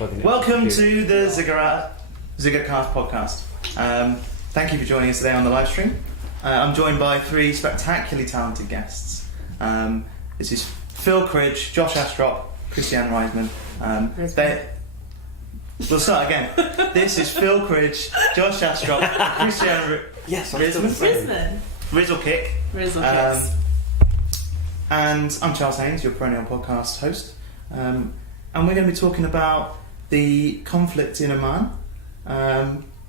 Welcome to the Ziggurcast podcast. Thank you for joining us today on the live stream. I'm joined by three spectacularly talented guests. This is Phil Cridge, Josh Astrop, Christianne Risman. We'll start again. This is Phil Cridge, Josh Astrop, Christianne Risman. Rizzle Kick. And I'm Charles Haynes, your perennial podcast host. And we're going to be talking about the conflict in Oman.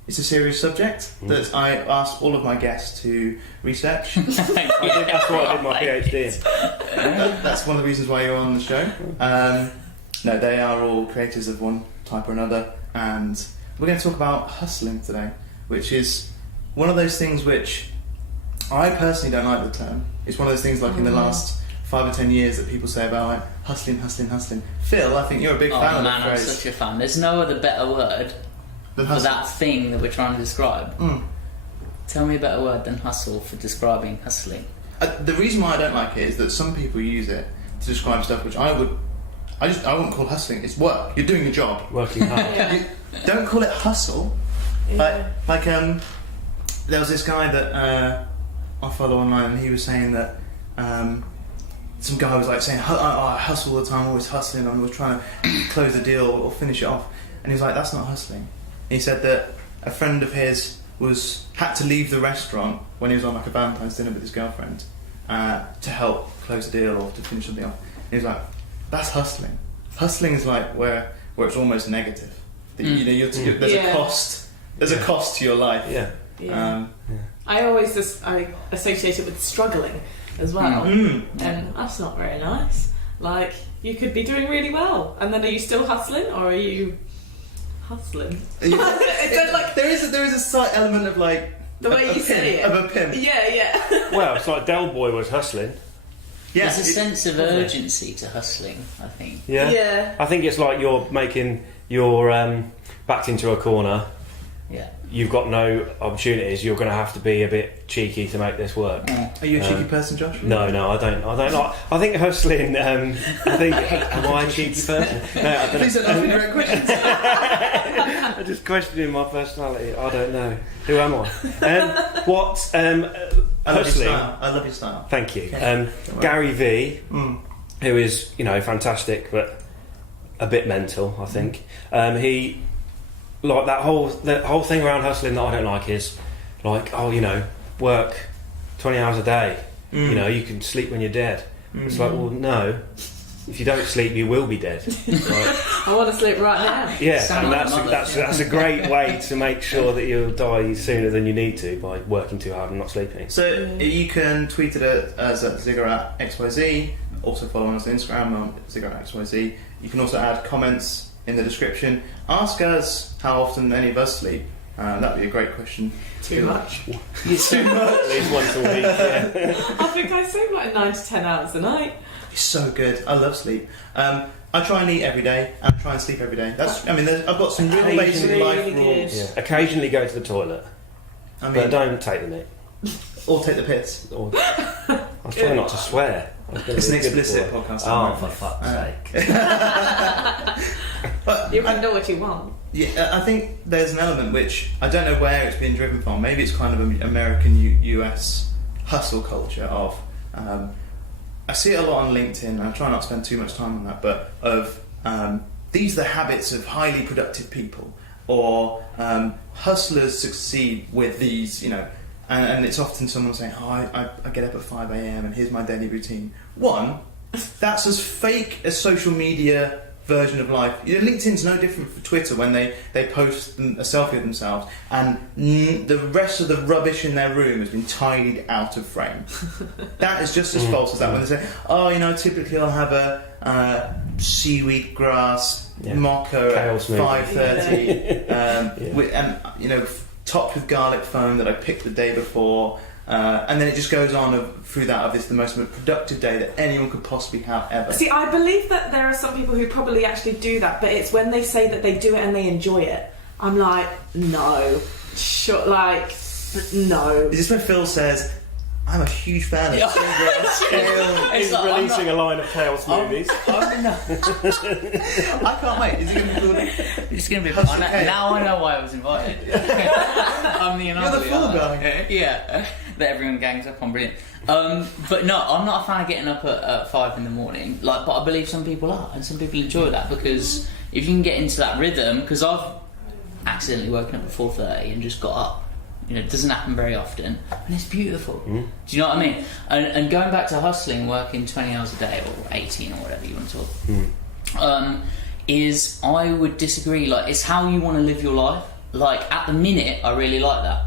It's a serious subject that I asked all of my guests to research. That's why I did my PhD in. That's one of the reasons why you're on the show. No, they are all creators of one type or another, and we're going to talk about hustling today, which is one of those things which I personally don't like the term. It's one of those things like in the last 5 or 10 years that people say about like hustling. Phil, I think you're a big fan of that phrase. I'm such a fan. There's no other better word for that thing that we're trying to describe. Tell me a better word than hustle for describing hustling. The reason why I don't like it is that some people use it to describe stuff which I wouldn't call hustling. It's work. You're doing your job. Working hard. Don't call it hustle. There was this guy that I follow online, and he was saying that some guy was like saying, I hustle all the time, always hustling, I'm always trying to close the deal or finish it off. And he was like, that's not hustling. He said that a friend of his had to leave the restaurant when he was on like a Valentine's dinner with his girlfriend to help close the deal or to finish something off. And he was like, that's hustling. Hustling is like where it's almost negative. There's a cost. There's a cost to your life. I always I associate it with struggling as well, and that's not very nice. Like, you could be doing really well, and then are you still hustling, or are you hustling? There is a slight element of like the way you say it of a pimp. Yeah. Well, it's like Del Boy was hustling. Yeah, there's a sense of urgency to hustling, I think. Yeah. I think it's like you're making your backed into a corner. Yeah. You've got no opportunities. You're going to have to be a bit cheeky to make this work. Are you a cheeky person, Josh? No, I don't. I think hustling. Am I a cheeky person? No, I don't. Please don't ask me direct questions. I'm just questioning my personality. I don't know. Who am I? Hustling. I love your style. Thank you. Okay. Gary V, who is fantastic, but a bit mental, I think. He. Like that whole thing around hustling that I don't like is like, work 20 hours a day. You can sleep when you're dead. It's like, well, no. If you don't sleep, you will be dead. I want to sleep right now. Yeah, and that's a great way to make sure that you'll die sooner than you need to by working too hard and not sleeping. So you can tweet at us at Ziggurat XYZ. Also follow us on Instagram on Ziggurat XYZ. You can also add comments in the description. Ask us how often any of us sleep. That'd be a great question. Too much. Too much. At least once a week. Yeah. I think I sleep like 9 to 10 hours a night. It's so good. I love sleep. I try and eat every day and try and sleep every day. I've got some real basic life rules. Yeah. Occasionally go to the toilet, but don't take the meat. Or take the piss. I was trying not to swear. It's an explicit podcast. Oh, for fuck's sake. But You can know what you want. Yeah, I think there's an element which I don't know where it's being driven from. Maybe it's kind of an American US hustle culture of. I see it a lot on LinkedIn, and I try not to spend too much time on that. But these are the habits of highly productive people, or hustlers succeed with these, And it's often someone saying, I get up at 5 a.m. and here's my daily routine. One, that's as fake as social media version of life. LinkedIn's no different from Twitter when they post a selfie of themselves and the rest of the rubbish in their room has been tidied out of frame. That is just as false as that when they say, typically I'll have a seaweed grass mocha at 5:30 and topped with garlic foam that I picked the day before, and then it just goes on through that of this the most productive day that anyone could possibly have ever. See, I believe that there are some people who probably actually do that, but it's when they say that they do it and they enjoy it. I'm like, no, no. Is this where Phil says, I'm a huge fan of He's releasing a line of chaos movies. I can't wait. Is it going to be called? It's going to be fun. Now I know why I was invited. I'm the You're the fool guy. Yeah, that everyone gangs up on. Brilliant. But no, I'm not a fan of getting up at 5 in the morning. But I believe some people are, and some people enjoy that, because if you can get into that rhythm, because I've accidentally woken up at 4:30 and just got up. It doesn't happen very often, and it's beautiful. Do you know what I mean? And going back to hustling, working 20 hours a day, or 18, or whatever you want to talk, is I would disagree. It's how you want to live your life. At the minute, I really like that.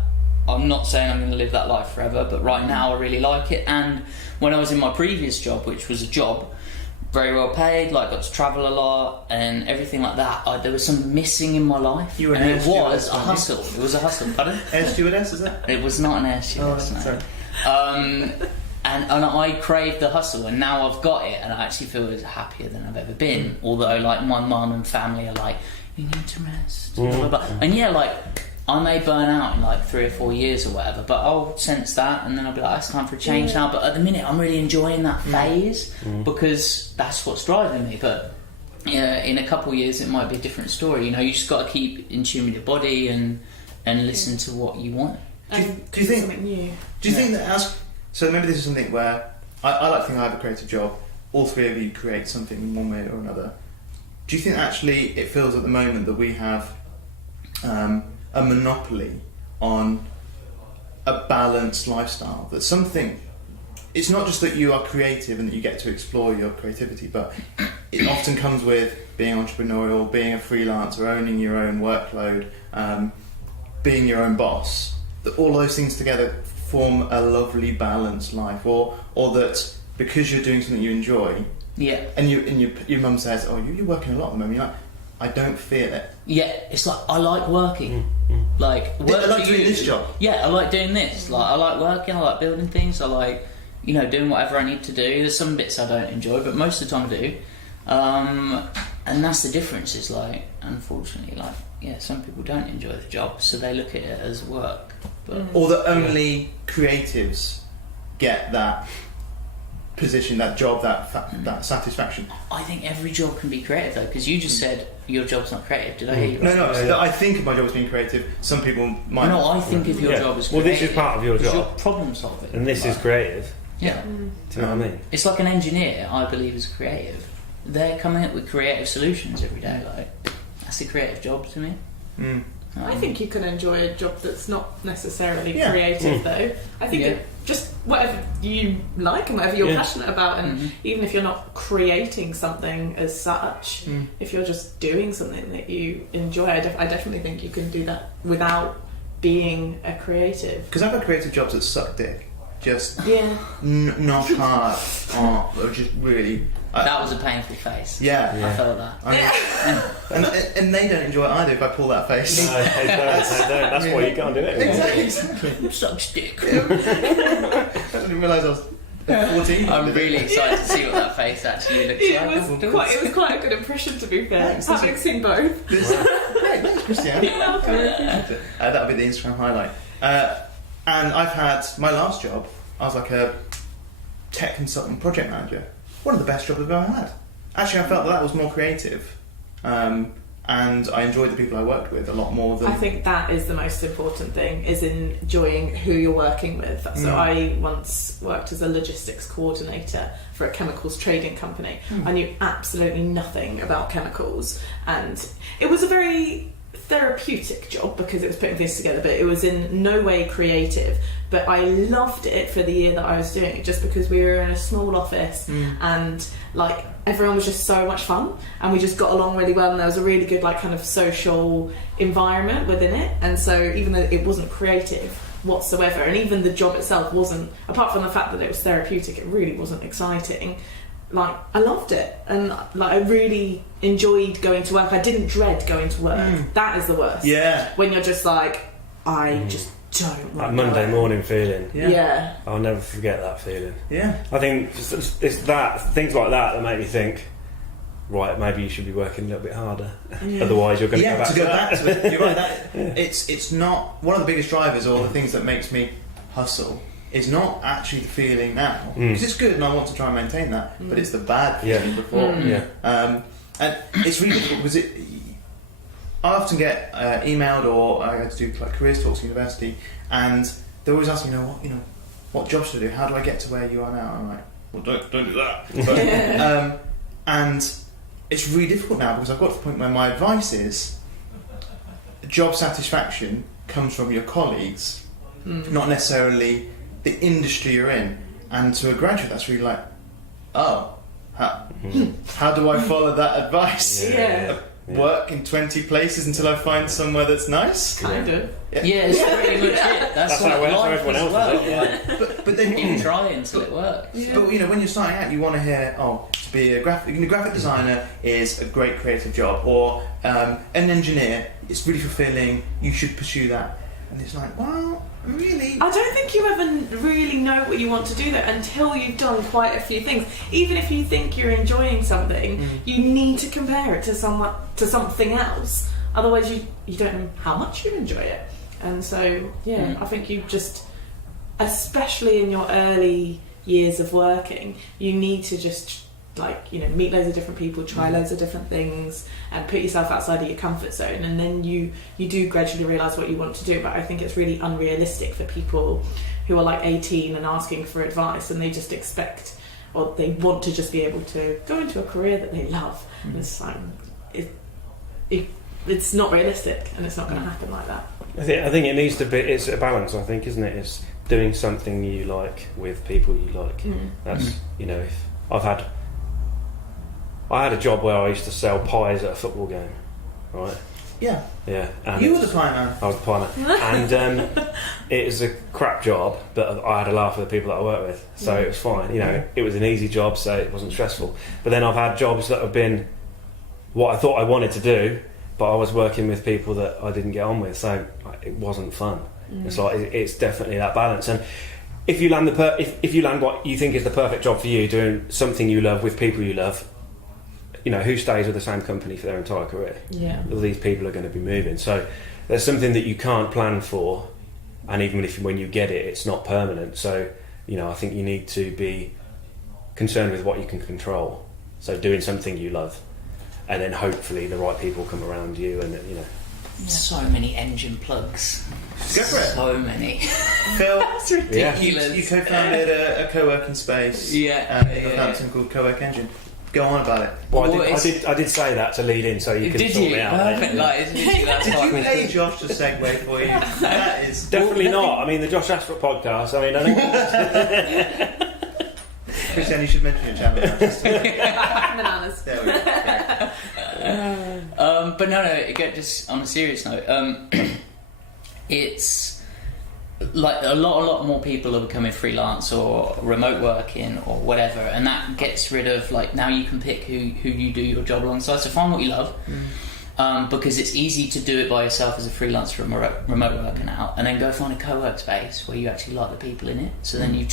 I'm not saying I'm going to live that life forever, but right now I really like it. And when I was in my previous job, which was a job, very well paid, got to travel a lot and everything like that, there was something missing in my life. You were and it was a hustle. It was a hustle. Pardon? Air stewardess, is it? It was not an air stewardess, no. Sorry. And I craved the hustle, and now I've got it, and I actually feel happier than I've ever been. Although, my mum and family are you need to rest. Blah, blah, blah. And I may burn out in 3 or 4 years or whatever, but I'll sense that, and then I'll be it's time for a change now. But at the minute, I'm really enjoying that phase because that's what's driving me. But in a couple of years, it might be a different story. You just got to keep in tune with your body and listen to what you want. Do you think something new? Do you think that so maybe this is something where I like to think I have a creative job. All three of you create something in one way or another. Do you think actually it feels at the moment that we have a monopoly on a balanced lifestyle? That something, it's not just that you are creative and that you get to explore your creativity, but it often comes with being entrepreneurial, being a freelancer, owning your own workload, being your own boss. That all those things together form a lovely balanced life, or that because you're doing something you enjoy, and your mum says, "Oh, you're working a lot at the moment." You're like, I don't feel it. Yeah, it's I like working. I like doing this job. Yeah, I like doing this. I like working. I like building things. I like, doing whatever I need to do. There's some bits I don't enjoy, but most of the time I do. And that's the difference. Is unfortunately, some people don't enjoy the job, so they look at it as work. But, or that only creatives get that position, that job, that satisfaction. I think every job can be creative though, because you just said your job's not creative. Did I hear you? No. I think of my job as being creative. Some people might. No, I think of your job as creative. Well, this is part of your job. You're problem solving, and this is creative. Yeah. Do you know what I mean? It's like an engineer. I believe is creative. They're coming up with creative solutions every day. That's a creative job to me. I think you can enjoy a job that's not necessarily creative though. I think just whatever you like and whatever you're passionate about, and even if you're not creating something as such, if you're just doing something that you enjoy, I definitely think you can do that without being a creative. Because I've had creative jobs that suck dick. Just not hard art, or just really. That was a painful face. Yeah. I felt that. And they don't enjoy it either if I pull that face. No, they don't. That's why you can't do it. Exactly. You suck dick. I didn't realise I was 14. I'm really excited to see what that face actually looks like. It was quite a good impression, to be fair. Thanks, having seen both. Great, thanks, Christianne. You're welcome. That'll be the Instagram highlight. And I've had my last job. I was like a tech consultant project manager. One of the best jobs I've ever had. Actually, I felt that was more creative, and I enjoyed the people I worked with a lot more than. I think that is the most important thing: is enjoying who you're working with. So I once worked as a logistics coordinator for a chemicals trading company. I knew absolutely nothing about chemicals, and it was a very therapeutic job because it was putting things together, but it was in no way creative. But I loved it for the year that I was doing it, just because we were in a small office and everyone was just so much fun, and we just got along really well, and there was a really good kind of social environment within it. And so even though it wasn't creative whatsoever, and even the job itself wasn't, apart from the fact that it was therapeutic, it really wasn't exciting. I loved it, and I really enjoyed going to work. I didn't dread going to work. That is the worst. Yeah. Mm. When you're just I just don't like that Monday morning feeling. Yeah. I'll never forget that feeling. Yeah. I think it's that things like that make me think, right, maybe you should be working a little bit harder. Otherwise you're going to go back to it. You're right. It's not one of the biggest drivers or the things that makes me hustle is not actually the feeling now, because it's good and I want to try and maintain that, but it's the bad feeling before. And it's really difficult because I often get emailed, or I go to do like careers talks at university, and they always ask me, what job should I do? How do I get to where you are now? And I'm like, well, don't do that. But, and it's really difficult now because I've got to the point where my advice is job satisfaction comes from your colleagues, not necessarily the industry you're in. And to a graduate, that's really like, how do I follow that advice? Work in 20 places until I find somewhere that's nice? Kind of. Yeah, it's pretty much it. That's how life everyone as else well. is. But then You try until it works. But when you're starting out, you want to hear, to be a graphic designer is a great creative job, or an engineer, it's really fulfilling, you should pursue that. And it's like, well, really? I don't think you ever really know what you want to do though until you've done quite a few things. Even if you think you're enjoying something, you need to compare it to something else. Otherwise, you don't know how much you enjoy it. And so, I think you just, especially in your early years of working, you need to just meet loads of different people, try loads of different things, and put yourself outside of your comfort zone, and then you do gradually realise what you want to do. But I think it's really unrealistic for people who are like 18 and asking for advice, and they just expect, or they want to just be able to go into a career that they love. And it's like, it's not realistic, and it's not going to happen like that. I think it needs to be, it's a balance, I think, isn't it? It's doing something you like with people you like. That's, if I had a job where I used to sell pies at a football game, right? Yeah. And you were the pie man. I was the pie man. And it was a crap job, but I had a laugh with the people that I worked with, so it was fine. It was an easy job, so it wasn't stressful. But then I've had jobs that have been what I thought I wanted to do, but I was working with people that I didn't get on with, so it wasn't fun. It's like, it's definitely that balance. And if you land if you land what you think is the perfect job for you, doing something you love with people you love, who stays with the same company for their entire career? Yeah. All these people are going to be moving. So there's something that you can't plan for, and even when you get it, it's not permanent. So, I think you need to be concerned with what you can control. So doing something you love, and then hopefully the right people come around you, and So many engine plugs. Go for it. So many. Phil, That's ridiculous. you co-founded a co-working space. Something called Co-work Engine. Go on about it. Well, I did say that to lead in, so you can sort me out. Perfect. That's Did you pay Josh to segue for you? That is definitely not. I mean, the Josh Astrop podcast. I mean, I think. Christianne, you should mention your channel. Bananas. There we go. But no. Just on a serious note, it's like a lot more people are becoming freelance or remote working or whatever, and that gets rid of, like, now you can pick who you do your job alongside. So find what you love, because it's easy to do it by yourself as a freelancer remote working out, and then go find a co-work space where you actually like the people in it. So then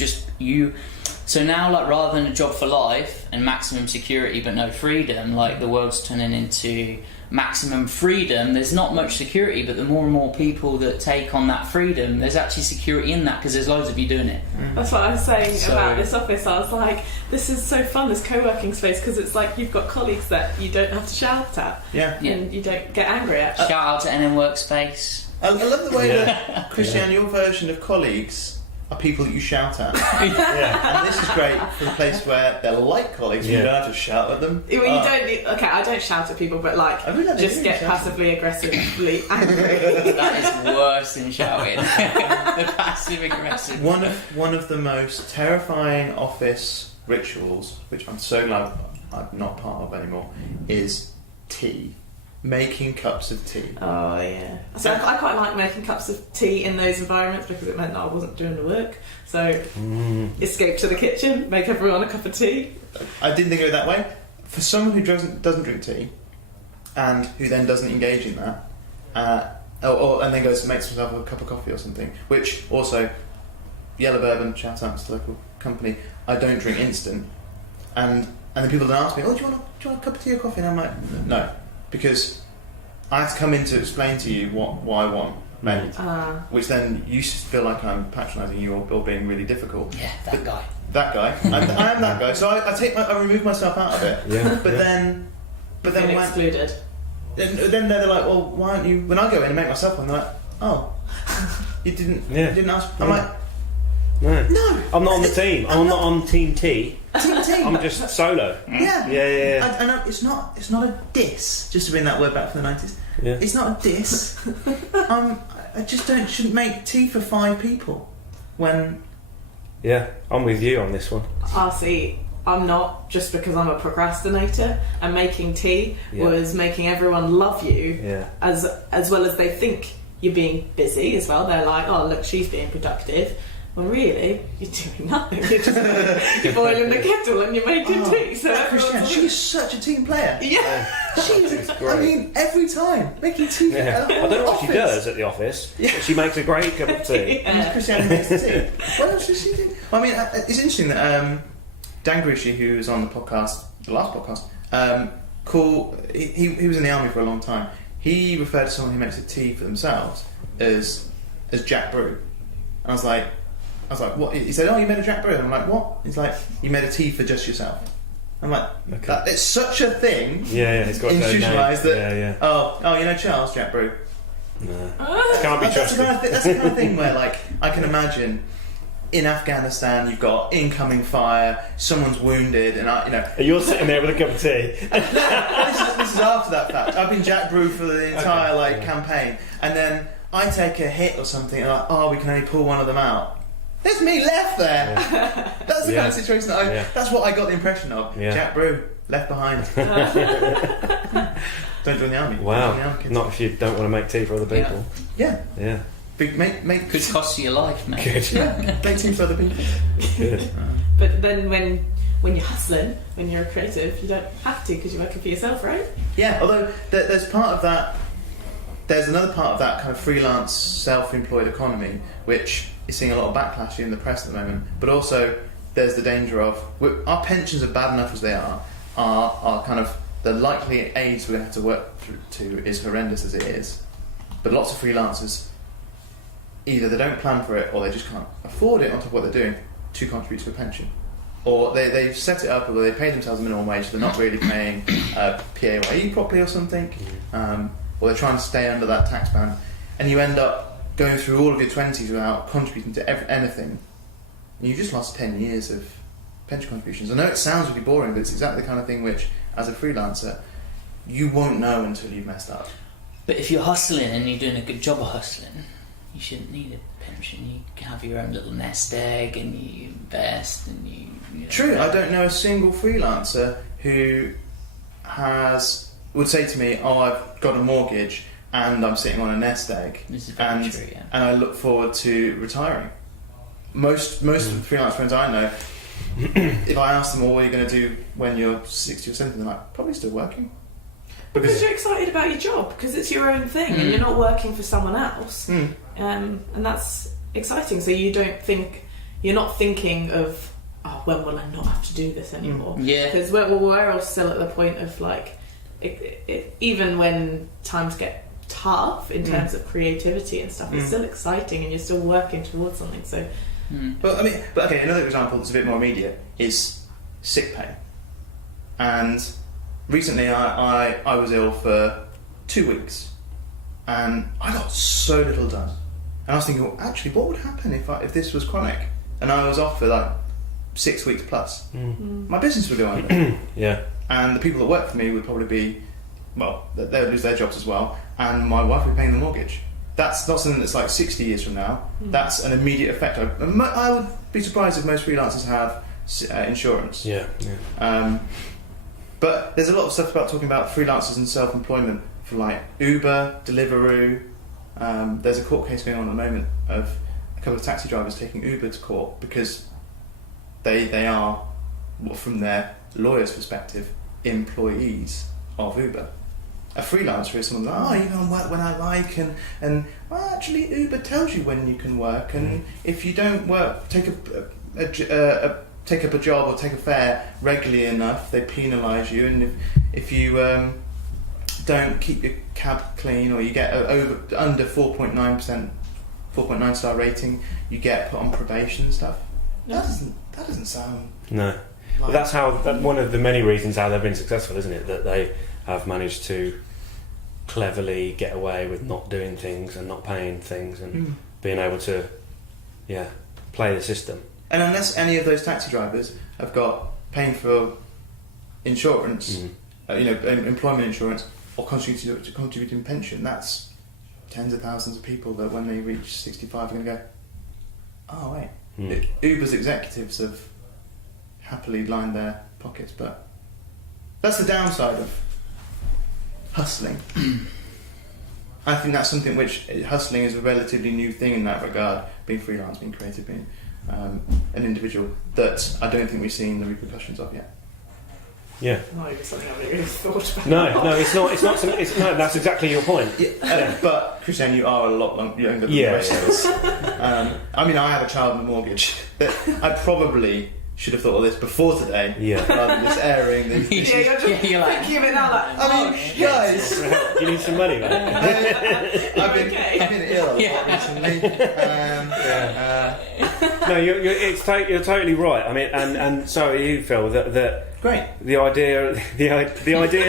so now, like, rather than a job for life and maximum security but no freedom, like, the world's turning into maximum freedom. There's not much security, but the more and more people that take on that freedom, there's actually security in that, because there's loads of you doing it. That's what I was saying about this office. I was like, this is so fun, this co-working space, because it's like you've got colleagues that you don't have to shout at, and you don't get angry at. Shout out to NM Workspace. I love the way that, Christianne, your version of colleagues are people that you shout at. And this is great for a place where they're like colleagues, you don't have to shout at them. Well, you don't need, I don't shout at people, but just get passively aggressively angry. That is worse than shouting. The passive aggressive. One of the most terrifying office rituals, which I'm so glad I'm not part of anymore, is tea. Making cups of tea. Oh yeah. So I quite like making cups of tea in those environments, because it meant that I wasn't doing the work. So escape to the kitchen, make everyone a cup of tea. I didn't think of it that way. For someone who doesn't drink tea, and who then doesn't engage in that, and then goes and makes himself a cup of coffee or something, which also, Yellow Bourbon, shout out to the local company, I don't drink instant, and then people then ask me, do you want a cup of tea or coffee? And I'm like, no. Because I have to come in to explain to you what I want, made, which then you feel like I'm patronising you or being really difficult. Yeah, that guy. That guy. I am that guy. So I remove myself out of it. Yeah. But then when excluded. Then they're like, well, why aren't you? When I go in and make myself one, they're like, oh, you didn't ask. I'm like, no, I'm not on the team. I'm not on Team T. Team T. I'm just solo. Yeah. I know it's not a diss. Just to bring that word back from the 90s. Yeah. It's not a diss. I just shouldn't make tea for 5 people when. Yeah, I'm with you on this one. See, I'm not, just because I'm a procrastinator, and making tea was making everyone love you as well as they think you're being busy as well. They're like, oh, look, she's being productive. Well, really, you're doing nothing. You're just you're boiling the kettle and you're making tea. So Christianne, she's such a team player. Yeah. She's great. I mean, every time making tea. Yeah. I don't know what she does at the office. But she makes a great cup of tea. Christianne makes the tea. What else does she do? I mean, it's interesting that Dan Grushi, who was on the podcast, the last podcast, he was in the army for a long time. He referred to someone who makes a tea for themselves as Jack Brew. And I was like, what? He said, oh, you made a Jack Brew. And I'm like, what? He's like, you made a tea for just yourself. I'm like, it's such a thing. Yeah, it's got institutionalised that. Yeah. Oh, you know Charles Jack Brew. No, can't be trusted. That's the kind of thing where, like, I can imagine in Afghanistan you've got incoming fire, someone's wounded, and you're sitting there with a cup of tea. this is after that fact. I've been Jack Brew for the entire campaign, and then I take a hit or something, and we can only pull one of them out. There's me left there. Yeah. That's the kind of situation that's what I got the impression of. Yeah. Jack Brew, left behind. Don't join the army. Wow. Join the army, not if you don't want to make tea for other people. Yeah. Make could cost you your life, mate. Good. Yeah. Make tea for other people. Good. But then when you're hustling, when you're a creative, you don't have to because you're working for yourself, right? Yeah. Although there's part of that. There's another part of that kind of freelance, self-employed economy, which is seeing a lot of backlash in the press at the moment. But also, there's the danger of our pensions are bad enough as they are kind of the likely age we're going to have to work through to is horrendous as it is. But lots of freelancers, either they don't plan for it or they just can't afford it on top of what they're doing to contribute to a pension. Or they've set it up, or they pay themselves a minimum wage, so they're not really paying PAYE properly or something. Or they're trying to stay under that tax band, and you end up going through all of your 20s without contributing to anything, and you've just lost 10 years of pension contributions. I know it sounds really boring, but it's exactly the kind of thing which, as a freelancer, you won't know until you've messed up. But if you're hustling and you're doing a good job of hustling, you shouldn't need a pension. You can have your own little nest egg, and you invest, and you know, True, I don't know a single freelancer who would say to me, oh, I've got a mortgage and I'm sitting on a nest egg, this is very true, yeah. And I look forward to retiring. Most of the freelance friends I know, if I ask them, well, what are you going to do when you're 60 or 70, they're like, probably still working. Because you're excited about your job, because it's your own thing and you're not working for someone else. And that's exciting. So you're not thinking of, oh, when will I not have to do this anymore? Yeah. Because we're all still at the point of even when times get tough in terms of creativity and stuff, it's still exciting and you're still working towards something. So, but okay, another example that's a bit more immediate is sick pay. And recently, I was ill for 2 weeks, and I got so little done. And I was thinking, well, actually, what would happen if this was chronic, and I was off for 6 weeks plus? My business would go under. Yeah. And the people that work for me would probably be, well, they would lose their jobs as well, and my wife would be paying the mortgage. That's not something that's 60 years from now. That's an immediate effect. I would be surprised if most freelancers have insurance. Yeah. But there's a lot of stuff talking about freelancers and self-employment for Uber, Deliveroo. There's a court case going on at the moment of a couple of taxi drivers taking Uber to court because they are, from their lawyer's perspective, employees of Uber. A freelancer is someone like, you can work when I like, and well, actually Uber tells you when you can work, and if you don't work, take up a job or take a fare regularly enough, they penalise you, and if you don't keep your cab clean, or you get under 4.9 star rating, you get put on probation and stuff. That doesn't sound. No. Well, that's one of the many reasons how they've been successful, isn't it? That they have managed to cleverly get away with not doing things and not paying things and being able to, play the system. And unless any of those taxi drivers have got paying for insurance, employment insurance, or contributing pension, that's tens of thousands of people that when they reach 65 are going to go, oh wait. Uber's executives have happily lined their pockets, but that's the downside of hustling. I think that's something which hustling is a relatively new thing in that regard, being freelance, being creative, being an individual, that I don't think we've seen the repercussions of yet. Yeah. Not even something I've really thought about. No, it's not. It's not. No, that's exactly your point. But Christianne, you are a lot younger than the rest of us. I mean, I have a child and a mortgage. I probably should have thought of this before today, rather than just airing these issues. You're thinking of it now, like, guys, you need some money, man. I've been ill a lot recently. No, you're totally right. I mean, and so are you, Phil. That great. The idea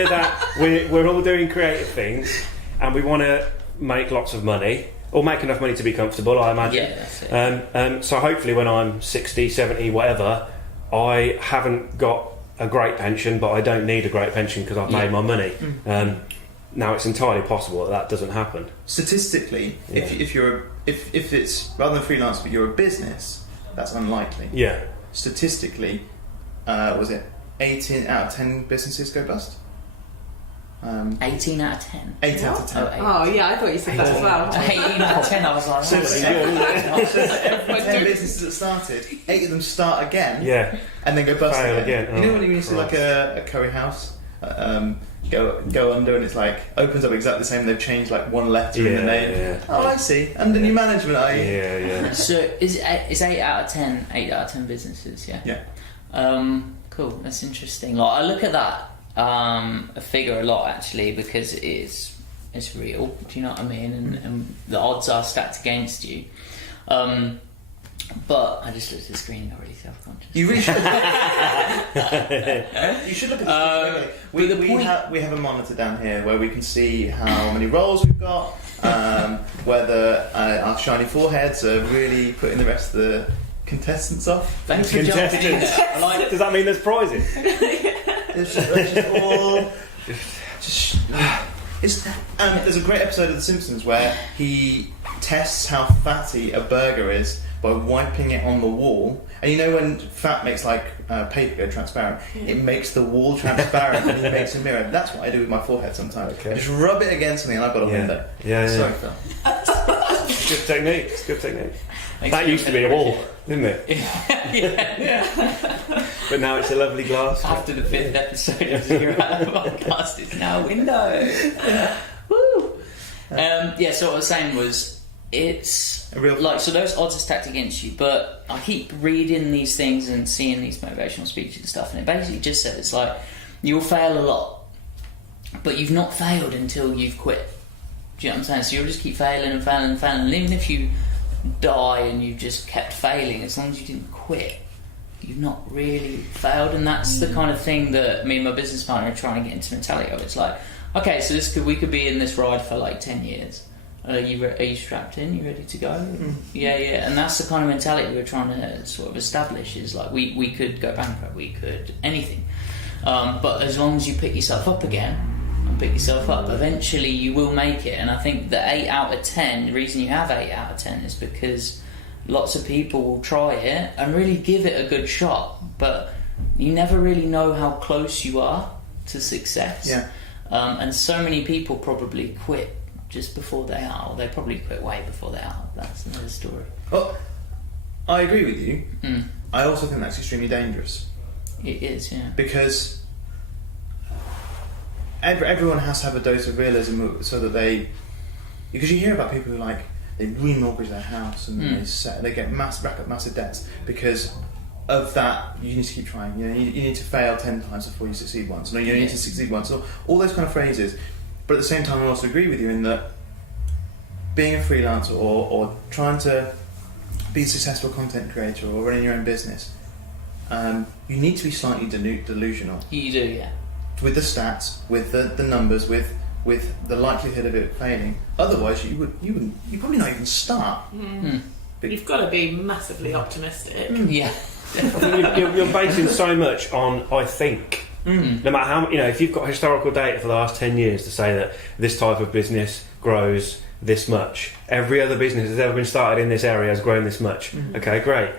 that we're all doing creative things, and we want to make lots of money, or make enough money to be comfortable, I imagine. Yeah, that's it. So hopefully when I'm 60, 70, whatever, I haven't got a great pension, but I don't need a great pension because I've made my money. Now it's entirely possible that doesn't happen. Statistically, if it's rather than freelance, but you're a business, that's unlikely. Yeah. Statistically, was it 18 out of 10 businesses go bust? 18 out of 10? 8 out of 10. Oh, yeah, I thought you said that as well. 18 out of 10, I was like, So for every 10 businesses that started, 8 of them start again, and then go bust again. You know when you see like a curry house go under, and it's like opens up exactly the same. They've changed like one letter in the name. Yeah. Oh, I see. Under new management, are you? Yeah. So it's 8 out of 10. 8 out of 10 businesses. Yeah. Cool. That's interesting. Like I look at that a figure a lot actually, because it's real. Do you know what I mean? And the odds are stacked against you. But I just looked at the screen and got really self-conscious. You really should. You should look at the screen. We have a monitor down here where we can see how many rolls we've got, whether our shiny foreheads are really putting the rest of the contestants off. Thanks for jumping in there. I like it. Does that mean there's prizes? It's just all. There's a great episode of The Simpsons where he tests how fatty a burger is by wiping it on the wall. And you know when fat makes like paper go transparent, it makes the wall transparent and he makes a mirror. That's what I do with my forehead sometimes. Okay. I just rub it against something and I've got a window. Sorry, Phil. Good technique. It's good technique. That used to be a wall, didn't it? Yeah. But now it's a lovely glass. After the 5th episode of Ziggurat podcast, it's now a window. Woo! So what I was saying was, it's like, so those odds are stacked against you, but I keep reading these things and seeing these motivational speeches and stuff, and it basically just says like, you'll fail a lot, but you've not failed until you've quit. Do you know what I'm saying? So you'll just keep failing and failing and failing, and even if you die and you just kept failing, as long as you didn't quit, you've not really failed. And that's the kind of thing that me and my business partner are trying to get into the mentality of. It's like, okay, so we could be in this ride for like 10 years. Are you strapped in? You ready to go? Yeah. And that's the kind of mentality we're trying to sort of establish, is like we could go bankrupt, we could anything, but as long as you pick yourself up again and pick yourself up, eventually you will make it. And I think the 8 out of 10, the reason you have 8 out of 10 is because lots of people will try it and really give it a good shot, but you never really know how close you are to success. And so many people probably quit just before they are, or they probably quit way before they are. That's another story. Well, I agree with you. I also think that's extremely dangerous. It is, yeah. Because everyone has to have a dose of realism, so that because you hear about people who they remortgage their house and they get rack up massive debts because of that. You need to keep trying. You need to fail 10 times before you succeed once. No, you need to succeed once. So all those kind of phrases. But at the same time, I also agree with you in that being a freelancer or trying to be a successful content creator or running your own business, you need to be slightly delusional. You do, yeah. With the stats, with the numbers, with the likelihood of it failing. Otherwise, you probably not even start. But you've got to be massively optimistic. Yeah. You're basing so much on I think. No matter how, if you've got historical data for the last 10 years to say that this type of business grows this much, every other business that's ever been started in this area has grown this much. Okay, great.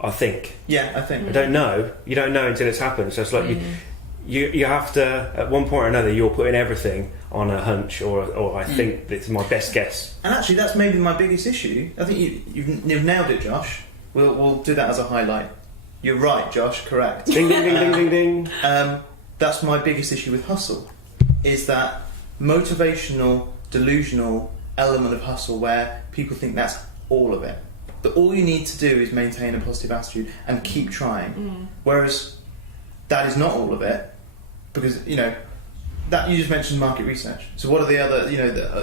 I think. Yeah, I think. I don't know. You don't know until it's happened. So it's like you have to, at one point or another, you're putting everything on a hunch or I think it's my best guess. And actually, that's maybe my biggest issue. I think you've nailed it, Josh. We'll do that as a highlight. You're right, Josh. Correct. Ding ding ding ding ding ding. That's my biggest issue with hustle, is that motivational, delusional element of hustle where people think that's all of it. That all you need to do is maintain a positive attitude and keep trying. Whereas that is not all of it, because that you just mentioned market research. So what are the other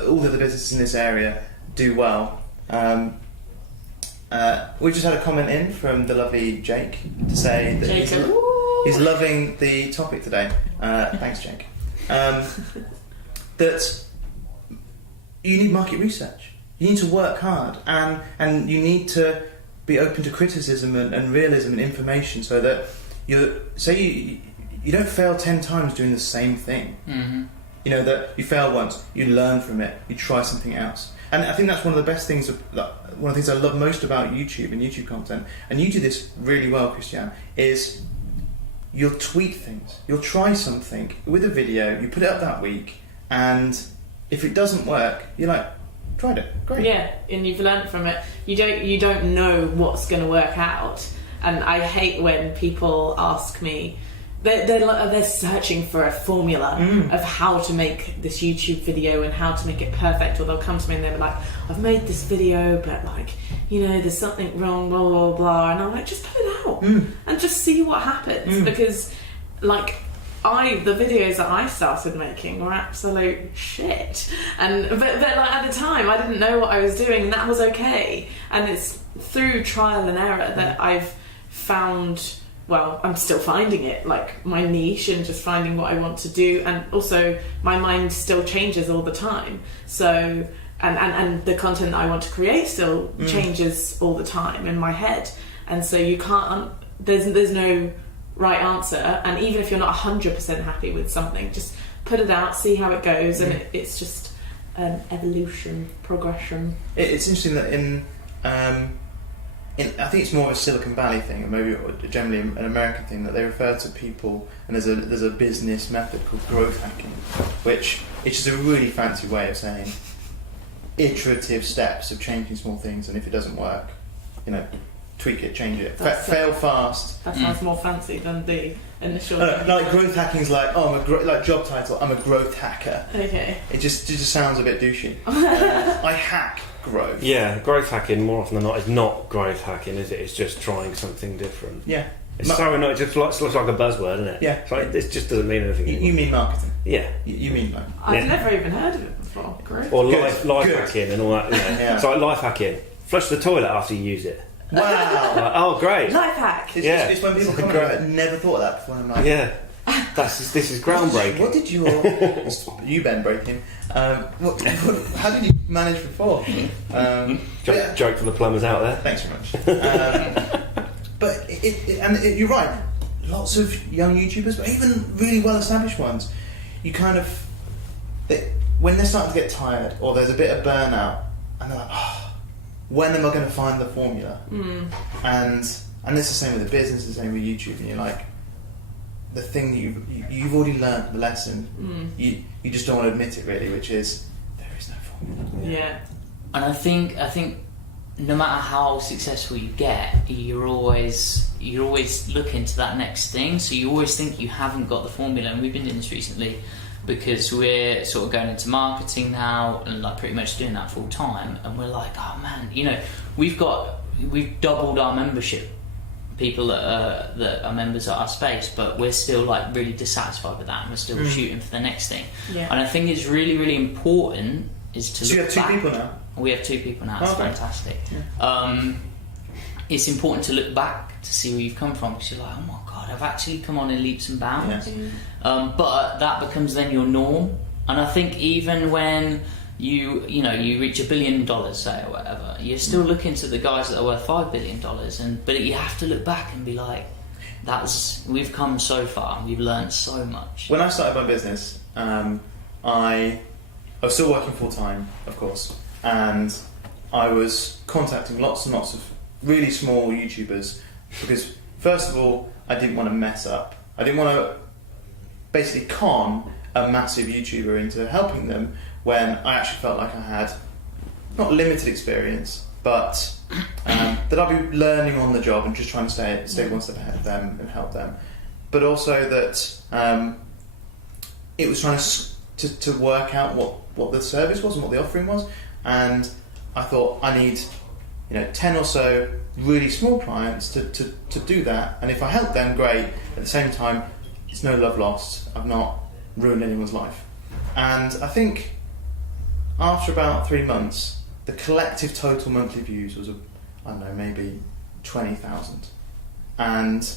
all the other businesses in this area do well? We just had a comment in from the lovely Jake to say that he's loving the topic today. Thanks, Jake. That you need market research. You need to work hard, and you need to be open to criticism and realism and information, so that you don't fail 10 times doing the same thing. That you fail once, you learn from it, you try something else. And I think that's one of the best things, one of the things I love most about YouTube and YouTube content, and you do this really well, Christianne, is you'll tweak things. You'll try something with a video, you put it up that week, and if it doesn't work, you're like, tried it, great. Yeah, and you've learned from it. You don't know what's going to work out, and I hate when people ask me. They're searching for a formula of how to make this YouTube video and how to make it perfect, or they'll come to me and they'll be like, I've made this video but there's something wrong, blah blah blah, and I'm like, just put it out and just see what happens, because the videos that I started making were absolute shit, but at the time I didn't know what I was doing, and that was okay, and it's through trial and error that I've found, well, I'm still finding it, my niche, and just finding what I want to do, and also my mind still changes all the time, so and the content that I want to create still changes all the time in my head, and so you can't, there's no right answer, and even if you're not 100% happy with something, just put it out, see how it goes, and it's just an evolution, progression. It's interesting that I think it's more of a Silicon Valley thing, or maybe generally an American thing, that they refer to people, and there's a business method called growth hacking, which is just a really fancy way of saying iterative steps of changing small things, and if it doesn't work, tweak it, change it, fail fast. That sounds more fancy than the initial. Growth hacking is like, like job title, I'm a growth hacker. Okay. It just sounds a bit douchey. I hack growth. Yeah, growth hacking more often than not is not growth hacking, is it? It's just trying something different. Yeah. It's so annoying. It just looks like a buzzword, doesn't it? Yeah. It's like, this just doesn't mean anything anymore. You mean marketing? Yeah. You mean I've never even heard of it before. Growth. Or life hacking and all that. Yeah. It's like life hacking. Flush the toilet after you use it. Wow. Oh, great. Life hack. It's when people come out, I've never thought of that before. I'm like, yeah. This is groundbreaking. What did you Ben breaking? How did you manage before? Joke for the plumbers out there. Thanks very much. But you're right. Lots of young YouTubers, but even really well-established ones, when they're starting to get tired, or there's a bit of burnout, and they're like, when am I going to find the formula? And it's the same with the business, the same with YouTube, and you're like, the thing that you've already learned the lesson, you just don't want to admit it really, which is there is no formula. Yeah. And I think no matter how successful you get, you're always looking to that next thing, so you always think you haven't got the formula. And we've been doing this recently because we're sort of going into marketing now and pretty much doing that full time, and we're like, oh man, we've doubled our membership people that are members of our space, but we're still like really dissatisfied with that, and we're still shooting for the next thing. And I think it's really, really important is to. So you have two back. people now. We have 2 people now. It's fantastic. It's important to look back to see where you've come from, because you're like, oh my god, I've actually come on in leaps and bounds. But that becomes then your norm, and I think even when you reach $1 billion, say, or whatever, you're still looking to the guys that are worth $5 billion, but you have to look back and be like, we've come so far and we've learned so much. When I started my business, I was still working full time, of course, and I was contacting lots and lots of really small YouTubers, because first of all, I didn't want to mess up. I didn't want to basically con a massive YouTuber into helping them when I actually felt like I had not limited experience, but that I'd be learning on the job and just trying to stay one step ahead of them and help them. But also that it was trying to work out what the service was and what the offering was, and I thought I need 10 or so really small clients to do that, and if I help them, great. At the same time, it's no love lost. I've not ruined anyone's life. And I think after about 3 months, the collective total monthly views was, maybe 20,000. And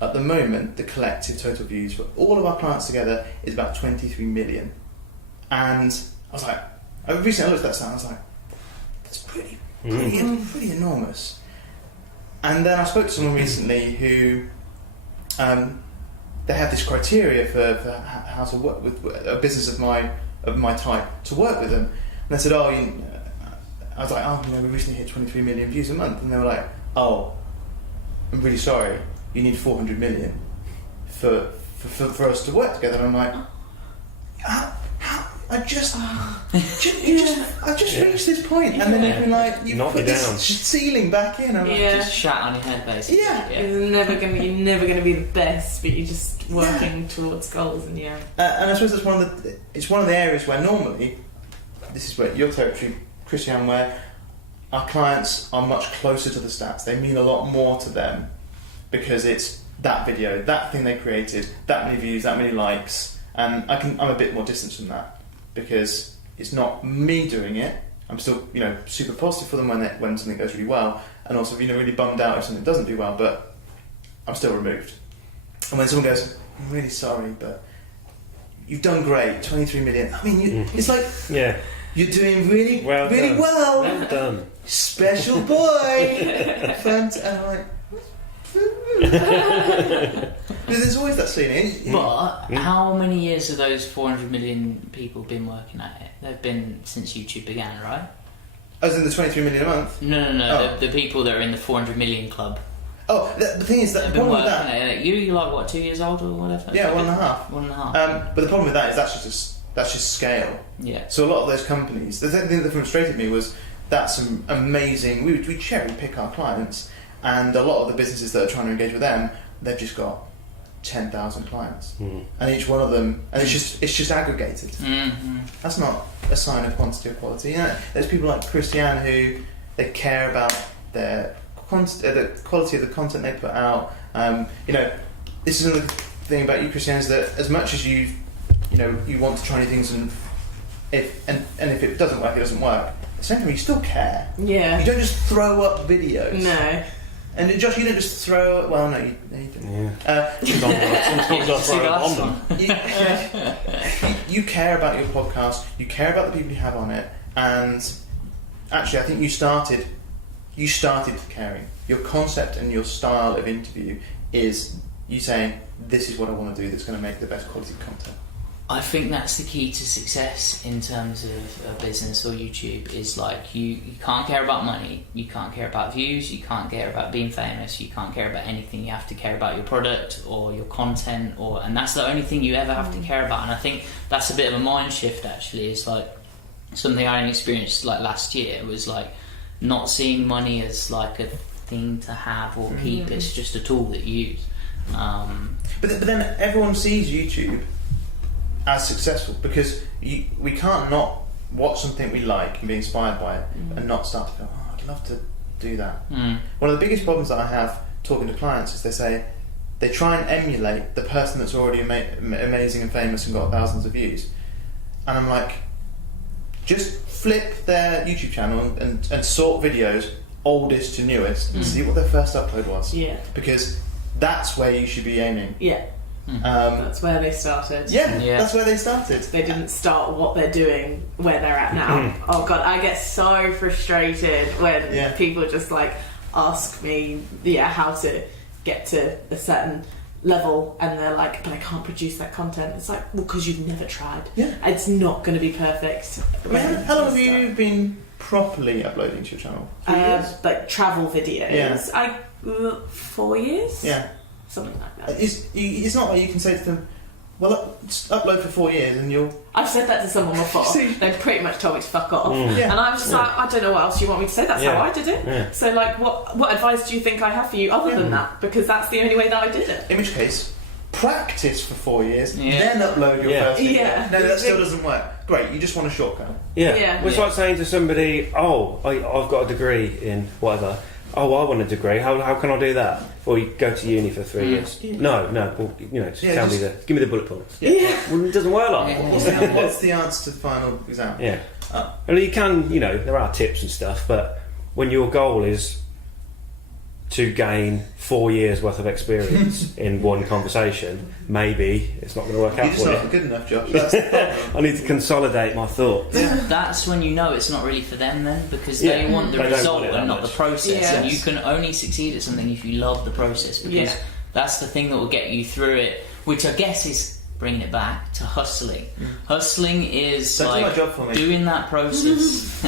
at the moment, the collective total views for all of our clients together is about 23 million. And I was like, I recently looked at that stat and I was like, that's pretty enormous. And then I spoke to someone recently who they have this criteria for how to work with a business of my type to work with them. And they said, I was like, we recently hit 23 million views a month. And they were like, I'm really sorry, you need 400 million for us to work together. And I'm like, I just reached this point, and then you've been like, you put this ceiling back in. I'm like, just shat on your head, basically. You're never gonna be the best, but you're just working towards goals, and and I suppose it's one of the areas where normally, this is where your territory, Christianne, where our clients are much closer to the stats. They mean a lot more to them because it's that video, that thing they created, that many views, that many likes, and I'm a bit more distant from that, because it's not me doing it. I'm still, super positive for them when something goes really well, and also, really bummed out if something doesn't do well, but I'm still removed. And when someone goes, I'm really sorry, but you've done great, 23 million. I mean, it's like, you're doing really well. Well done. Special boy. And I'm like, there's always that ceiling. But how many years have those 400 million people been working at it? They've been since YouTube began, right? As in the 23 million a month? No. The people that are in the 400 million club. Oh, the thing is that the problem with that... You're like, what, 2 years old or whatever? Yeah, 1.5. 1.5. But the problem with that is that's just scale. Yeah. So a lot of those companies, the thing that frustrated me was that's some amazing... We cherry pick our clients, and a lot of the businesses that are trying to engage with them, they've just got 10,000 clients, and each one of them, and it's just aggregated. That's not a sign of quantity or quality. There's people like Christianne who they care about the quality of the content they put out. This is another thing about you, Christianne, is that as much as you want to try new things, and if it doesn't work, it doesn't work. At the same time, you still care. Yeah. You don't just throw up videos. No. And Josh, you don't just throw it. Well, no, you don't. You care about your podcast. You care about the people you have on it. And actually, I think you started caring. Your concept and your style of interview is you saying, "This is what I want to do. That's going to make the best quality content." I think that's the key to success in terms of a business or YouTube, is like you can't care about money, you can't care about views, you can't care about being famous, you can't care about anything. You have to care about your product or your content, and that's the only thing you ever have to care about. And I think that's a bit of a mind shift, actually. It's like something I experienced like last year. It was like not seeing money as like a thing to have or keep. It's just a tool that you use. But then everyone sees YouTube as successful, because we can't not watch something we like and be inspired by it and not start to go, I'd love to do that. One of the biggest problems that I have talking to clients is they try and emulate the person that's already amazing and famous and got thousands of views, and I'm like, just flip their YouTube channel and sort videos oldest to newest and see what their first upload was. Yeah. Because that's where you should be aiming. Yeah. That's where they started. Yeah, that's where they started. They didn't start what they're doing where they're at now. Oh god, I get so frustrated when people just like ask me how to get to a certain level, and they're like, but I can't produce that content. It's like, well, because you've never tried. Yeah. It's not going to be perfect. How long have you been properly uploading to your channel? 3 years? Like travel videos. Yeah. 4 years? Yeah. Something like that. It's not like you can say to them, well, upload for 4 years and you'll... I've said that to someone before. They pretty much told me to fuck off. Yeah. And I'm just like, I don't know what else you want me to say. That's how I did it. Yeah. So, like, what advice do you think I have for you other than that? Because that's the only way that I did it. In which case, practice for 4 years, Yeah. then upload your first video. Yeah. No, that still doesn't work. Great, you just want a shortcut. Yeah. It's like saying to somebody, I've got a degree in whatever. Oh, I want a degree. How can I do that? Or you go to uni for 3 years. Yeah. No. Well, just give me the bullet points. Yeah. Well, it doesn't work like that. What's the answer to the final exam? Yeah. Well, you can, there are tips and stuff, but when your goal is to gain 4 years worth of experience in one conversation, maybe it's not going to work out You're just for not you. good enough, Josh. That's the problem. I need to consolidate my thoughts. That's when you know it's not really for them then, because they want the They don't result want it that and not much. the process. Yes. And you can only succeed at something if you love the process, because that's the thing that will get you through it, which I guess is bringing it back to hustling. Hustling is Don't do my like job for me. doing that process.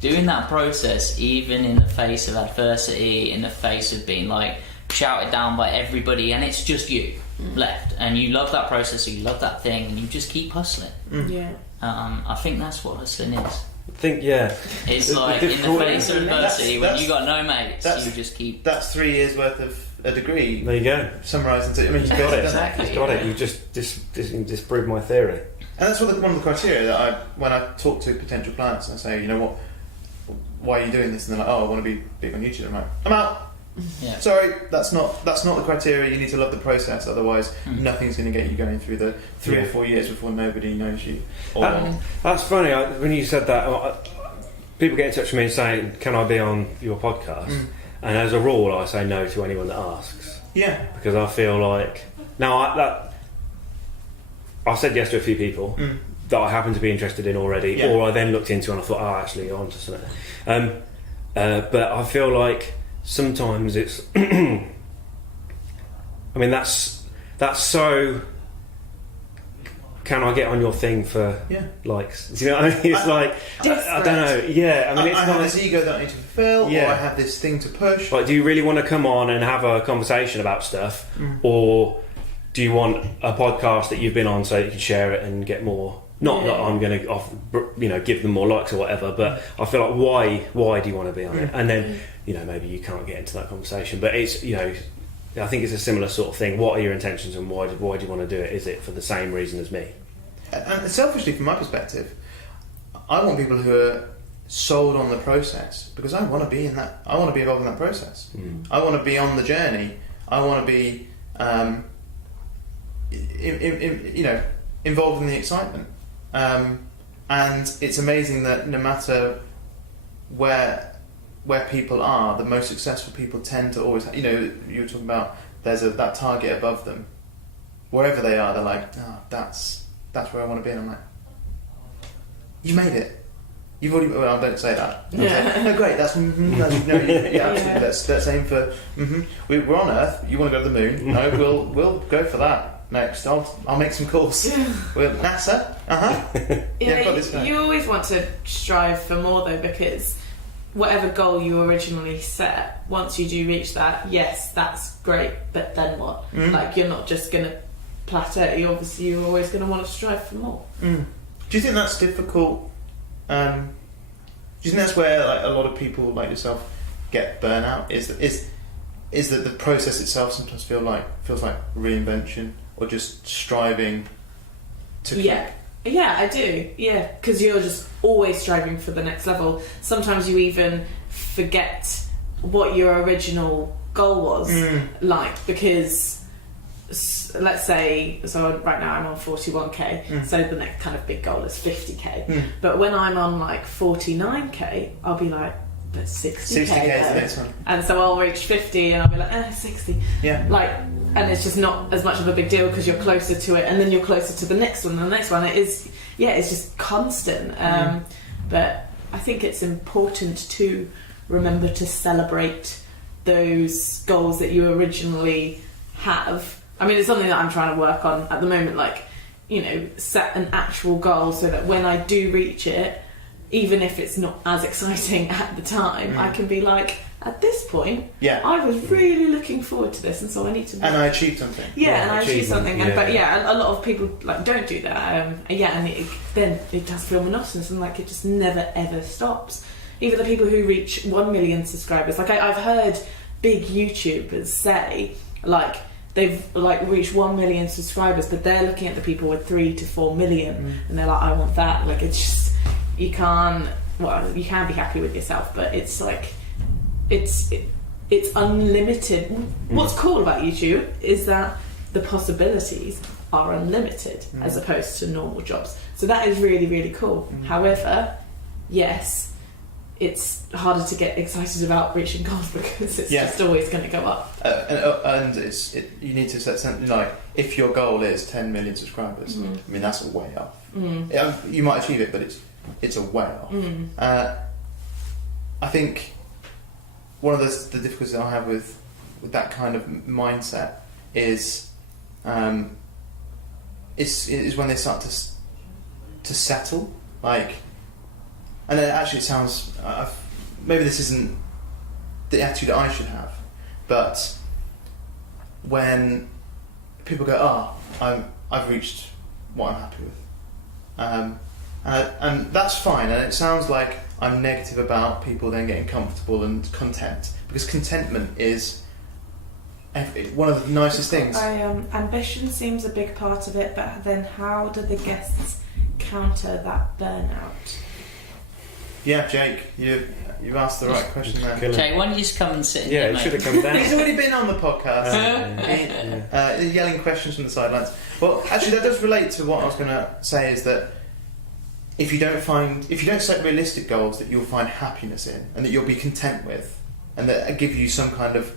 Doing that process even in the face of adversity, in the face of being like shouted down by everybody, and it's just you left, and you love that process, or you love that thing, and you just keep hustling. Yeah. I think that's what hustling is. I think, It's like in the face of adversity, when that's- you got no mates, that's- you just keep. That's 3 years worth of a degree. there you go. Summarised into... I mean, you've got it. Exactly. Got it. You just disproved my theory. And that's one of the criteria that when I talk to potential clients and I say, you know what, why are you doing this? And they're like, oh, I want to be big on YouTube. I'm like, I'm out. Yeah. Sorry, that's not the criteria. You need to love the process, otherwise nothing's going to get you going through the 3 or 4 years before nobody knows you. That's funny. When you said that, people get in touch with me saying, "Can I be on your podcast?" And as a rule, I say no to anyone that asks. Yeah. Because I feel like I've said yes to a few people that I happen to be interested in already, or I then looked into and I thought, oh, actually, you're onto something. But I feel like sometimes it's. I mean, that's so. Can I get on your thing for likes? Do you know what I mean? It's I don't know. Yeah, I mean, it's I have this ego that I need to fulfill, or I have this thing to push. Like, do you really want to come on and have a conversation about stuff, or do you want a podcast that you've been on so you can share it and get more? Not that I'm going to, give them more likes or whatever, but I feel like why do you want to be on it? And then, maybe you can't get into that conversation, but it's, I think it's a similar sort of thing. What are your intentions and why do you want to do it? Is it for the same reason as me? And selfishly, from my perspective, I want people who are sold on the process, because I want to be in that. I want to be involved in that process. I want to be on the journey. I want to be, involved in the excitement. And it's amazing that no matter where people are, the most successful people tend to always, you were talking about there's that target above them. Wherever they are, they're like, oh, that's where I want to be. And I'm like, you made it. You've already. Well, don't say that. Say, no, great. That's absolutely. Let's aim for. We're on Earth. You want to go to the moon? No, we'll go for that. Next, I'll make some calls. With NASA. You always want to strive for more though, because whatever goal you originally set, once you do reach that, yes, that's great. But then what? Like, you're not just gonna plateau. You're always gonna want to strive for more. Do you think that's difficult? Do you think that's where a lot of people like yourself get burnout? Is that the process itself sometimes feels like reinvention? Or just striving to... Yeah, I do. Yeah, because you're just always striving for the next level. Sometimes you even forget what your original goal was. Like, because let's say, so right now I'm on 41k, so the next kind of big goal is 50k. But when I'm on like 49k, I'll be like, but 60k is the next one. And so I'll reach 50 and I'll be like, 60. Yeah. Like, and it's just not as much of a big deal because you're closer to it, and then you're closer to the next one and the next one. It is, it's just constant. But I think it's important to remember to celebrate those goals that you originally have. I mean, it's something that I'm trying to work on at the moment, like, set an actual goal so that when I do reach it, even if it's not as exciting at the time, I can be like, at this point, I was really looking forward to this, and so I need to... And I achieved something. And I achieved something. And, but a lot of people like don't do that. And then it does feel monotonous, and like it just never ever stops. Even the people who reach 1 million subscribers, like I've heard big YouTubers say, like, they've like reached 1 million subscribers, but they're looking at the people with 3 to 4 million, and they're like, I want that. Like, it's just, you can be happy with yourself, but it's like, it's unlimited. What's cool about YouTube is that the possibilities are unlimited as opposed to normal jobs. So that is really, really cool. However, yes, it's harder to get excited about reaching goals because it's just always going to go up. And you need to set something like, if your goal is 10 million subscribers, I mean, that's a way off. You might achieve it, but it's a way off. I think one of the difficulties I have with that kind of mindset is when they start to settle, like. And it actually sounds... maybe this isn't the attitude that I should have, but when people go, I've reached what I'm happy with. And that's fine, and it sounds like I'm negative about people then getting comfortable and content, because contentment is one of the nicest things. Ambition seems a big part of it, but then how do the guests counter that burnout? Yeah, Jake, you've asked the right question there. Jake, why don't you just come and sit in Yeah, there, he should have come down. He's already been on the podcast. Yelling questions from the sidelines. Well, actually, that does relate to what I was going to say, is that if you don't set realistic goals that you'll find happiness in and that you'll be content with, and that give you some kind of,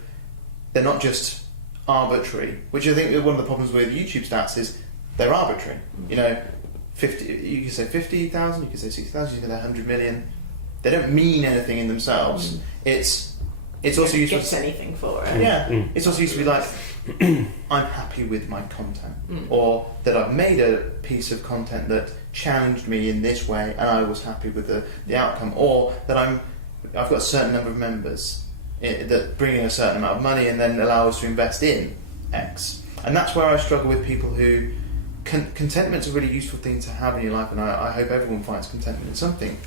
they're not just arbitrary, which I think one of the problems with YouTube stats is they're arbitrary. 50, you can say 50,000, you can say 60,000, you can say 100 million. They don't mean anything in themselves. It's also useful. Get anything for it. Yeah, it's also useful to be like, I'm happy with my content, or that I've made a piece of content that challenged me in this way, and I was happy with the outcome, or that I've got a certain number of members that bring in a certain amount of money and then allow us to invest in X. And that's where I struggle with people who. Contentment's a really useful thing to have in your life, and I hope everyone finds contentment in something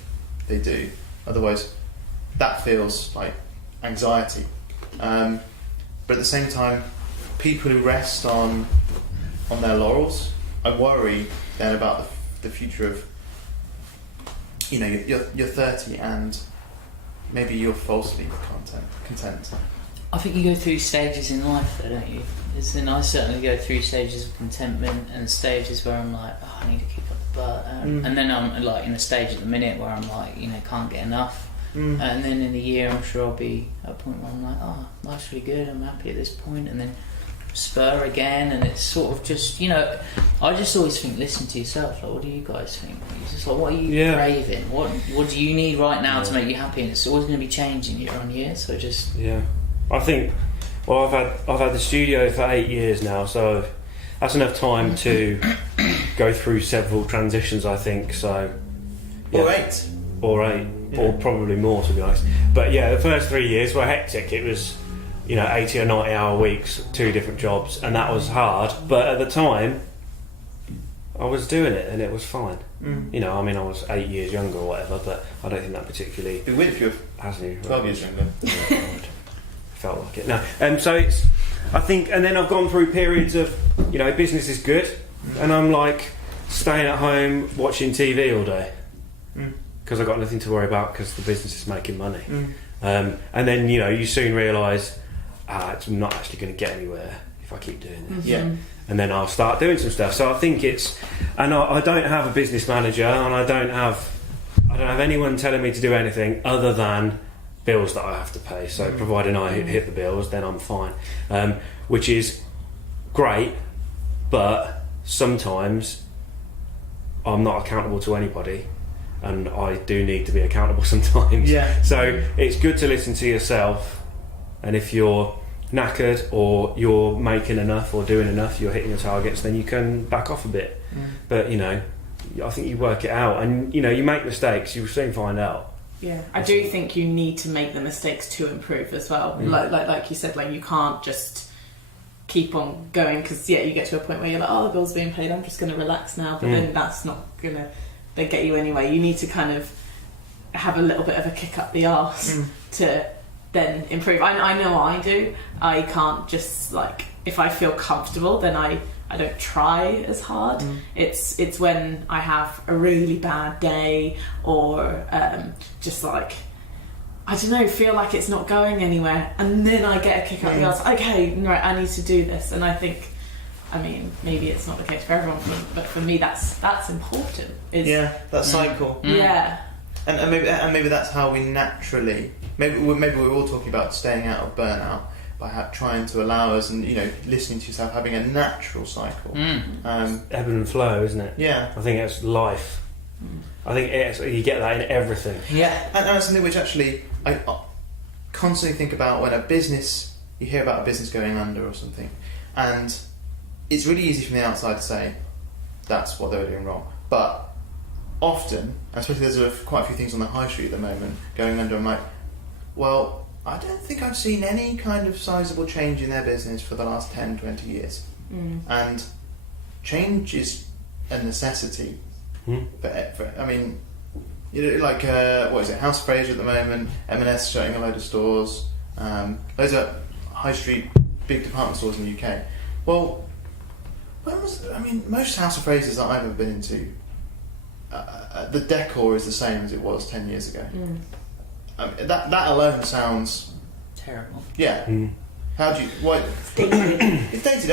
they do. Otherwise, that feels like anxiety. But at the same time, people who rest on their laurels, I worry then about the future of, you're 30 and maybe you're falsely content. I think you go through stages in life, though, don't you? I certainly go through stages of contentment and stages where I'm like, I need to kick up the butt, and then I'm like in a stage at the minute where I'm like, can't get enough, and then in a year I'm sure I'll be at a point where I'm like, life's really good, I'm happy at this point, and then spur again, and it's sort of just, I just always think, listen to yourself, like, what do you guys think? It's just like, what are you craving? What do you need right now to make you happy? And it's always going to be changing year on year, so just... Yeah. I think, well, I've had the studio for 8 years now, so that's enough time to go through several transitions, I think. So, yeah. Or 8, or probably more, to be honest. But yeah, the first 3 years were hectic. It was, 80 or 90 hour weeks, 2 different jobs, and that was hard. But at the time, I was doing it, and it was fine. I was 8 years younger or whatever, but I don't think that particularly. It'd be weird if you were 12 years younger. Felt like it. No. So it's, I think, and then I've gone through periods of, business is good, and I'm like staying at home watching TV all day because I've got nothing to worry about because the business is making money. And then you soon realise it's not actually going to get anywhere if I keep doing this. Yeah. And then I'll start doing some stuff. So I think and I don't have a business manager, and I don't have anyone telling me to do anything other than bills that I have to pay. So providing I hit the bills, then I'm fine. Which is great, but sometimes I'm not accountable to anybody, and I do need to be accountable sometimes. Yeah. So it's good to listen to yourself, and if you're knackered or you're making enough or doing enough, you're hitting your targets, then you can back off a bit. But I think you work it out, and you make mistakes, you'll soon find out. Yeah, I do think you need to make the mistakes to improve as well. Like you said, like you can't just keep on going, because you get to a point where you're like, oh, the bill's being paid, I'm just going to relax now, but then that's not going to get you anywhere. You need to kind of have a little bit of a kick up the arse to then improve. I know I do. I can't just, like, if I feel comfortable, then I don't try as hard. It's when I have a really bad day, or just like, I don't know, feel like it's not going anywhere, and then I get a kick up the arse. Okay, right, I need to do this. And I think, I mean, maybe it's not the case for everyone, but for me, that's important. That cycle. Yeah. And maybe that's how we naturally. Maybe we're all talking about staying out of burnout by trying to allow us, and listening to yourself, having a natural cycle. Ebb and flow, isn't it? Yeah. I think it's life. I think you get that in everything. Yeah, and that's something which actually I constantly think about when you hear about a business going under or something, and it's really easy from the outside to say that's what they were doing wrong, but often, especially there's quite a few things on the high street at the moment going under, I'm like, well, I don't think I've seen any kind of sizable change in their business for the last 10, 20 years. And change is a necessity. I mean, like, what is it, House of Fraser at the moment, M&S shutting a load of stores, loads of high street big department stores in the UK. Well, most House of Frasers that I've ever been into, the decor is the same as it was 10 years ago. That alone sounds terrible. Yeah. How do you? Why? It's dated.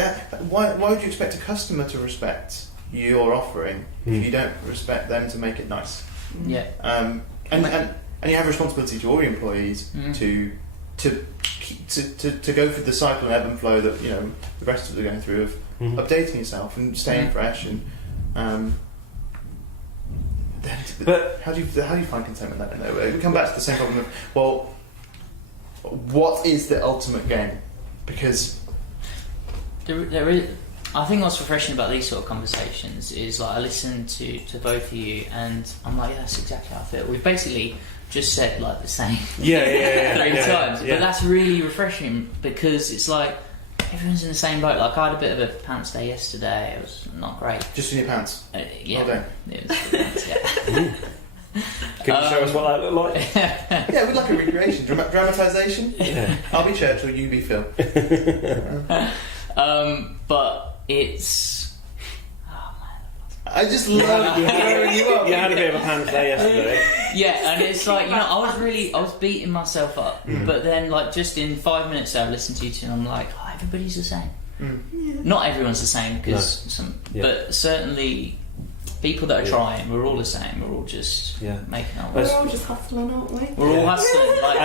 Why would you expect a customer to respect your offering if you don't respect them to make it nice? Yeah. And you have a responsibility to all your employees to go through the cycle and ebb and flow that the rest of us are going through of updating yourself and staying fresh and. But how do you find contentment then? We come back to the same problem of, well, what is the ultimate game? Because there is. I think what's refreshing about these sort of conversations is, like, I listen to both of you, and I'm like, yeah, that's exactly how I feel. We've basically just said like the same three times, but that's really refreshing, because it's like everyone's in the same boat. Like, I had a bit of a pants day yesterday. It was not great. Just in your pants? Yeah. All day? It was pants, yeah. Can you show us what that looked like? Yeah, we'd like a recreation. Dramatisation? Yeah. I'll be Churchill, you be Phil. But it's... Oh, man. I just love throwing you up. You had a bit of a pants day yesterday. Yeah, and it's like, I was beating myself up, but then, like, just in 5 minutes I listened to you two, and I'm like, oh, everybody's the same. Not everyone's the same, because but certainly people that are trying, we're all the same. We're all just making our way. We're all just hustling, aren't we? We're all hustling. Like,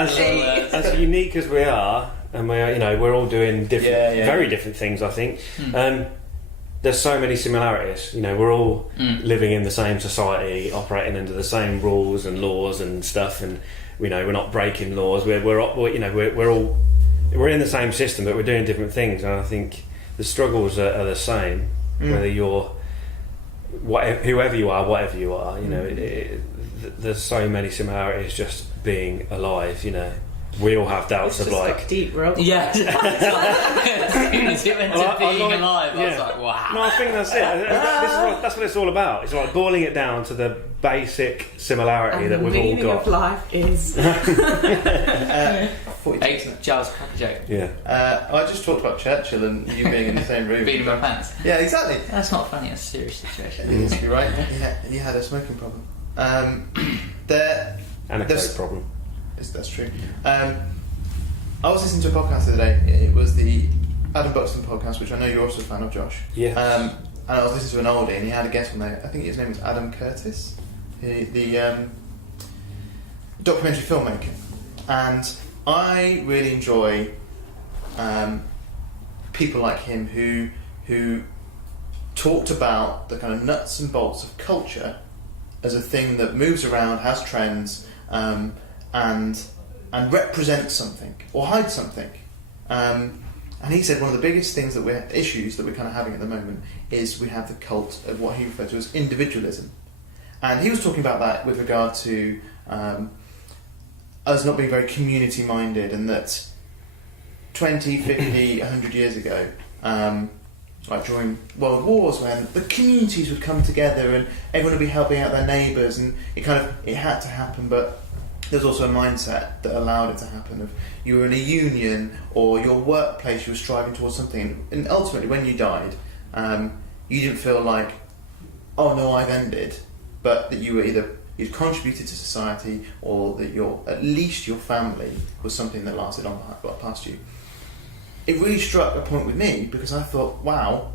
as unique as we are, and we're all doing very different things, I think. There's so many similarities. We're all living in the same society, operating under the same rules and laws and stuff, and we're not breaking laws. We're in the same system, but we're doing different things. And I think the struggles are the same, whether you're whoever you are, whatever you are. There's so many similarities just being alive. We all have doubts of, like... Got deep, bro. Yeah. As soon as it went to being alive, I was like, wow. No, I think that's it. That's what it's all about. It's like boiling it down to the basic similarity that we've all got. The meaning of life is... Hey, Charles, crack a joke. Yeah. I just talked about Churchill and you being in the same room. Beating my pants. Yeah, exactly. That's not funny, that's a serious situation. You're right. He had a smoking problem. And a coke problem. That's true. I was listening to a podcast the other day. It was the Adam Buxton podcast, which I know you're also a fan of, Josh. Yeah. And I was listening to an oldie, and he had a guest on there. I think his name was Adam Curtis, the documentary filmmaker. And I really enjoy people like him who talked about the kind of nuts and bolts of culture as a thing that moves around, has trends, and represents something or hides something. And he said one of the biggest things issues that we're kind of having at the moment is we have the cult of what he referred to as individualism. And he was talking about that with regard to us not being very community minded, and that 20, 50, 100 years ago, like during world wars, when the communities would come together and everyone would be helping out their neighbours, and it had to happen, but there's also a mindset that allowed it to happen. Of you were in a union or your workplace, you were striving towards something, and ultimately when you died, you didn't feel like, oh no, I've ended, but that you were you'd contributed to society, or that at least your family was something that lasted on past you. It really struck a point with me, because I thought, wow,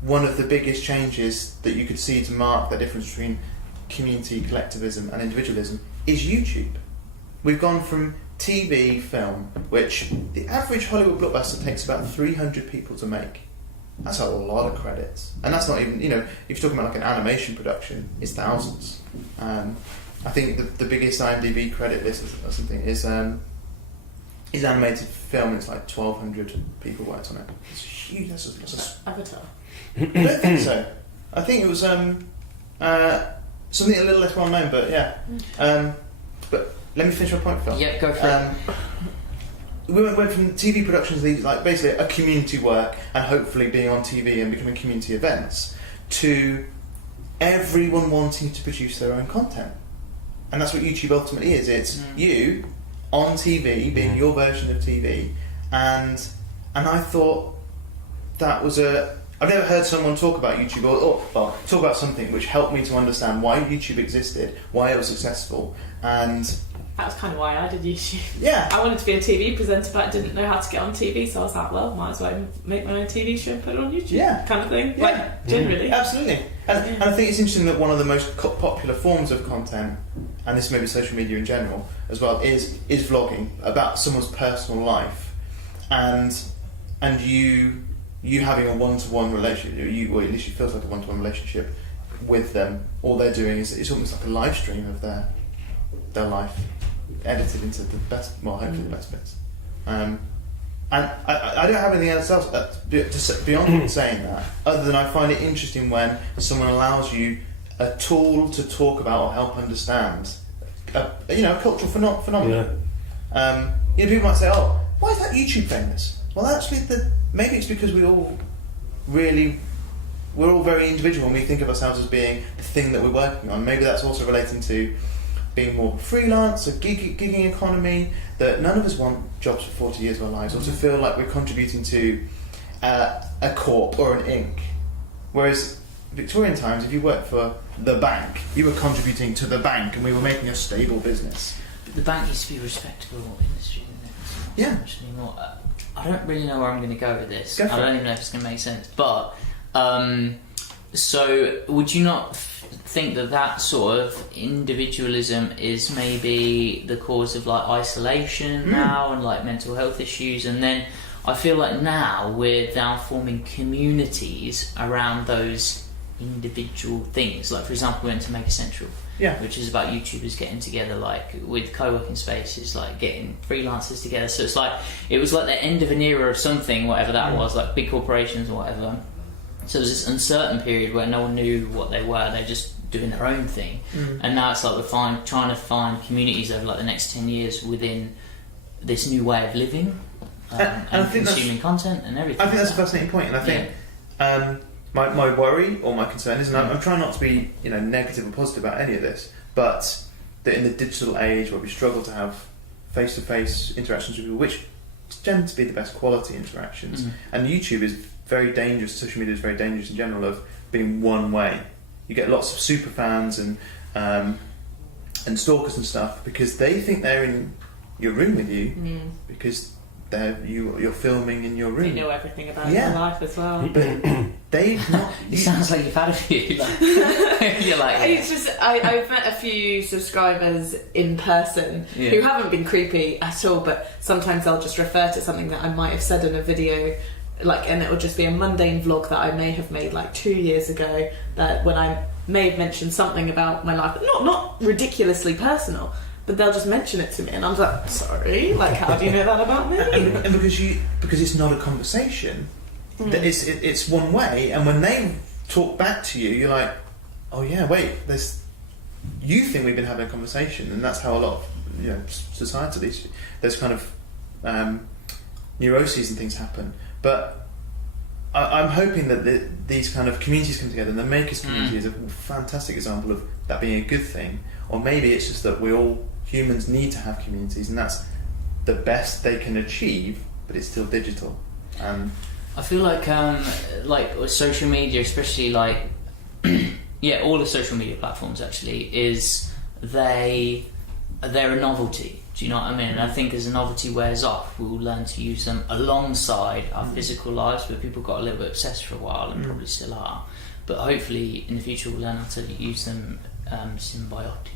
one of the biggest changes that you could see to mark the difference between community, collectivism and individualism is YouTube. We've gone from TV, film, which the average Hollywood blockbuster takes about 300 people to make. That's a lot of credits. And that's not even, if you're talking about like an animation production, it's thousands. I think the biggest IMDb credit list or something is animated film, and it's like 1,200 people worked on it. It's huge. That's Avatar. I don't think so. I think it was something a little less well known, but yeah. But let me finish my point, Phil. Yeah, go for it. We went from TV productions, these like basically a community work, and hopefully being on TV and becoming community events, to everyone wanting to produce their own content. And that's what YouTube ultimately is. It's you on TV, being your version of TV, and I thought that was I've never heard someone talk about YouTube or talk about something which helped me to understand why YouTube existed, why it was successful, and that was kind of why I did YouTube. Yeah. I wanted to be a TV presenter, but I didn't know how to get on TV, so I was like, well, might as well make my own TV show and put it on YouTube. Yeah. Kind of thing. Yeah. Like, generally. Absolutely. And I think it's interesting that one of the most popular forms of content, and this may be social media in general as well, is vlogging about someone's personal life, and you having a one-to-one relationship, or at least it feels like a one-to-one relationship with them. All they're doing is it's almost like a live stream of their life, edited into the best, well, hopefully the best bits. And I don't have anything else beyond saying that, other than I find it interesting when someone allows you a tool to talk about or help understand a cultural phenomenon. Yeah. People might say, oh, why is that YouTube famous? Well, actually, maybe it's because we're all very individual, and we think of ourselves as being the thing that we're working on. Maybe that's also relating to being more freelance, a gigging economy, that none of us want jobs for 40 years of our lives, or to feel like we're contributing to a corp or an Inc. Whereas Victorian times, if you worked for the bank, you were contributing to the bank, and we were making a stable business. But the bank used to be a respectable industry, didn't it? Yeah. Anymore. I don't really know where I'm going to go with this. I don't even know if it's going to make sense. But so would you not think that sort of individualism is maybe the cause of like isolation now, and like mental health issues? And then I feel like now we're now forming communities around those individual things. Like, for example, we went to Mega Central, which is about YouTubers getting together, like with co-working spaces, like getting freelancers together. So it's like it was like the end of an era of something, whatever that was, like big corporations or whatever. So there was this uncertain period where no one knew what they were. They're just doing their own thing. And now it's like we're trying to find communities over like the next 10 years within this new way of living and consuming content and everything. I think that's a fascinating point, and I think my worry or my concern is, and I'm trying not to be negative or positive about any of this, but that in the digital age where we struggle to have face-to-face interactions with people, which tend to be the best quality interactions, and YouTube is very dangerous, social media is very dangerous in general, of being one way. You get lots of super fans and stalkers and stuff, because they think they're in your room with you because you're filming in your room. They know everything about your life as well. But they've not. It sounds like you've had a few. Like, you're like, It's just I've met a few subscribers in person who haven't been creepy at all, but sometimes they'll just refer to something that I might have said in a video, and it will just be a mundane vlog that I may have made like 2 years ago, that when I may have mentioned something about my life, not ridiculously personal, but they'll just mention it to me, and I'm like, sorry, like, how do you know that about me? And because it's not a conversation, that it's one way, and when they talk back to you, you're like, oh yeah, wait, you think we've been having a conversation, and that's how a lot of societally there's kind of neuroses and things happen. But I'm hoping that these kind of communities come together, and the makers community is a fantastic example of that being a good thing. Or maybe it's just that humans need to have communities, and that's the best they can achieve, but it's still digital. And I feel like social media, especially like all the social media platforms actually, they're a novelty. Do you know what I mean? And I think as the novelty wears off, we'll learn to use them alongside our physical lives, but people got a little bit obsessed for a while and probably still are. But hopefully in the future we'll learn how to use them symbiotically.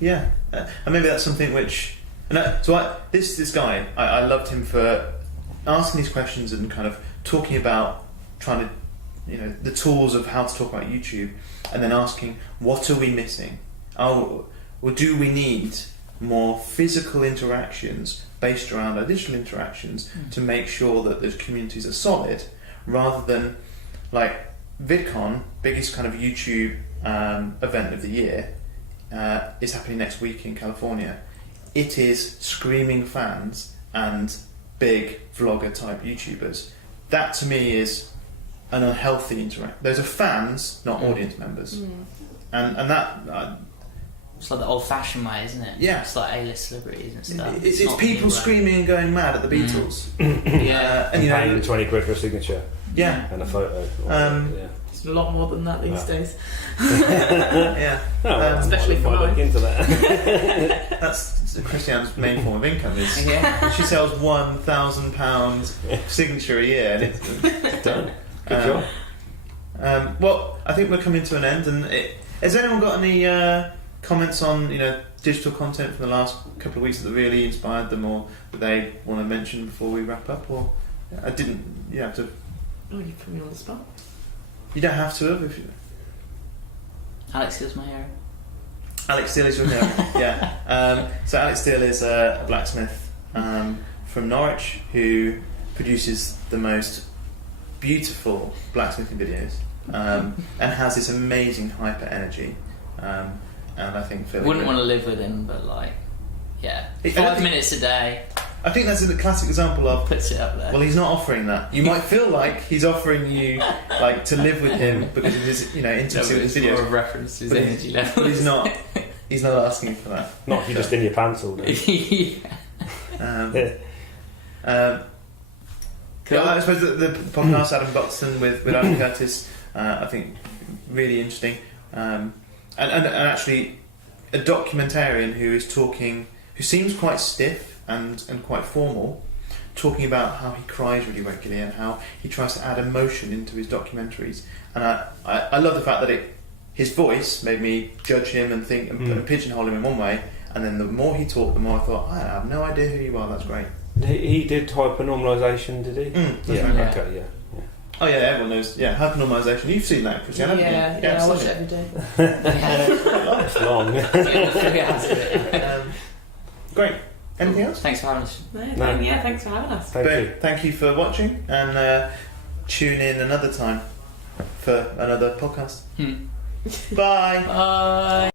Yeah, and maybe that's something which... this guy, I loved him for asking these questions and kind of talking about trying to, the tools of how to talk about YouTube, and then asking, what are we missing? Do we need more physical interactions based around our digital interactions to make sure that those communities are solid, rather than like VidCon, biggest kind of YouTube event of the year, is happening next week in California. It is screaming fans and big vlogger type YouTubers. That to me is an unhealthy interaction. Those are fans, not audience members, and that. It's like the old-fashioned way, isn't it? Yeah. It's like A-list celebrities and stuff. It's people screaming and going mad at the Beatles. Yeah. And paying the 20 quid for a signature. Yeah. And a photo. It's a lot more than that these days. Yeah. Especially for look mine. into that. That's Christianne's main form of income. She sells £1,000 signature a year, and it's done. Good job. Well, I think we're coming to an end. And has anyone got any comments on digital content from the last couple of weeks that really inspired them, or that they want to mention before we wrap up? Or I didn't. You have to. Oh, you put me on the spot. You don't have to have if you. Alex Steele's my hero. Alex Steele is your hero. Yeah. So Alex Steele is a blacksmith from Norwich who produces the most beautiful blacksmithing videos and has this amazing hyper energy. And I think Phil wouldn't want to live with him, but 5 minutes a day. I think that's a classic example of puts it up there. Well, he's not offering that. You might feel like he's offering you to live with him because of his intimacy with his videos. More of reference to his energy level. But he's not. He's not asking for that. Not if you're just in your pants all day. Cool. I suppose the podcast Adam Buxton with Adam Curtis, I think really interesting, and actually a documentarian who seems quite stiff and quite formal, talking about how he cries really regularly and how he tries to add emotion into his documentaries. And I love the fact that his voice made me judge him and think and pigeonhole him in one way, and then the more he talked, the more I thought, I have no idea who you are. That's great. He did hypernormalisation, did he? Yeah. Okay, yeah. Oh yeah, everyone knows. Yeah, hypernormalisation. You've seen that, Christianne, haven't you? Yeah, I watch it every day. It's long. Great. Anything else? Thanks for having us. Thanks for having us. Thank you for watching, and tune in another time for another podcast. Bye. Bye.